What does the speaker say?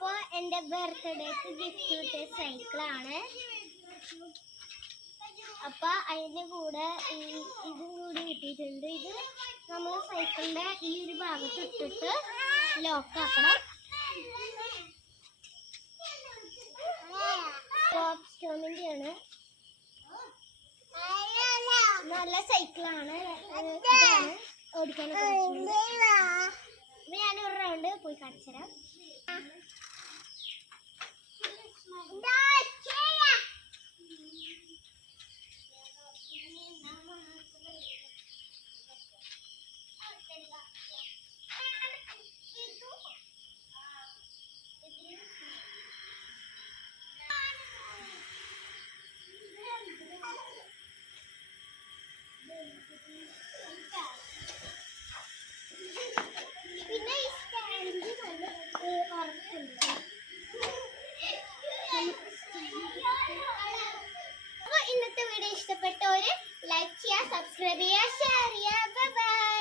അപ്പോൾ എൻ്റെ ബർത്ത്ഡേക്ക് ഗിഫ്റ്റ് കിട്ടിയ സൈക്കിളാണ്. അപ്പോൾ അതിൻ്റെ കൂടെ ഇതും കൂടി കിട്ടിയിട്ടുണ്ട്. ഇത് നമ്മൾ സൈക്കിളിൻ്റെ ഈ ഒരു ഭാഗത്ത് ഇട്ടിട്ട് ലോക്കാക്കണം. പോപ്പ് സ്റ്റോണിൻ്റെയാണ്. നല്ല സൈക്കിളാണ്. ഓടിക്കാനൊക്കെ ഞാനൊരു റൗണ്ട് പോയി കാണിച്ചു തരാം. പിന്നെ ഈ സ്റ്റാൻഡ് ഉറപ്പുണ്ട്. അപ്പോൾ ഇന്നത്തെ വീഡിയോ ഇഷ്ടപ്പെട്ടവര് ലൈക്ക് ചെയ്യുക, സബ്സ്ക്രൈബ് ചെയ്യുക, ഷെയർ ചെയ്യുക. Bye bye.